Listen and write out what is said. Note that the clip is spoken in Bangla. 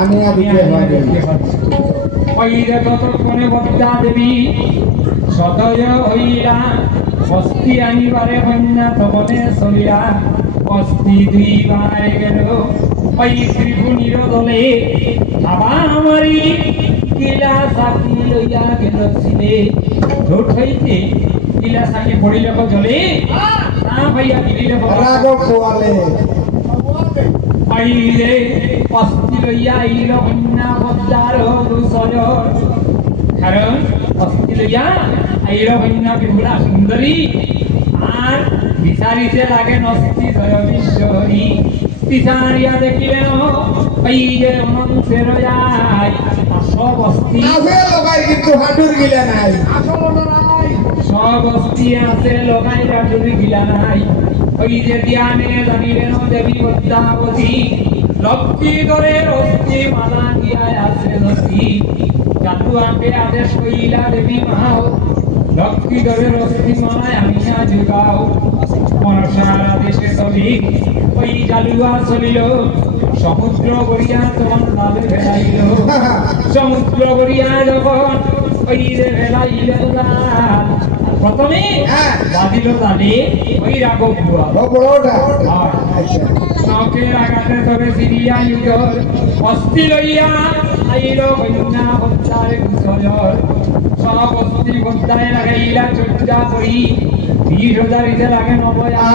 আমি আদিকে ভাবে ওইরে ততক্ষণে বদ্দা দেবী সদয় হইলা অস্থি আনিবারে কন্যা তবনে চলিলা অস্থি দুইবার গেল ওই ত্রিভুনির দলে হাবা আমারি কিলা সাকি লইয়া গেল ছিলে ঝোট হইতে কিলা সাকি পড়িল জলে না ভাইয়া গিরিল রাগ কোয়ালে আইরে অস্থি লইয়া আইল কন্যা বদ্দার দুসজর কারণ অস্থি লইয়া আইল কন্যা বিপুলা সুন্দরী আর বিচারিতে লাগে নস্তি জয় বিশ্বরী বিচারিয়া দেখিলেন এই যে অনন্তের যায় সব অস্থি আছে লগাই কিন্তু হাঁটুর গিলা নাই সব অস্থি আছে লগাই হাঁটুর গিলা নাই ওই যে ধ্যানে জানিলেন দেবী পদ্মাবতী লক্ষ্মী করে অস্থি মালা গিয়ায় আছে নদী জাতুয়াকে আদেশ কইলা দেবী মাও লক্ষ্মী করে অস্থি মালায় আনিয়া যোগাও মনসার আদেশে চলি ওই জালুয়া চলিল সমুদ্র গড়িয়া তখন তালে ভেলাইল সমুদ্র গড়িয়া যখন ওই যে ভেলাইল প্রথমে বাজিল তালে ওই রাঘব বুয়া বড়টা নখের আঘাতে তবে সিরিয়া ইউজর অস্থি লইয়া আইল কন্যা বদ্দার কুশলর সব অস্থি বদ্দায় লাগাইলা চর্চা করি 20,000 লাগে নবয়া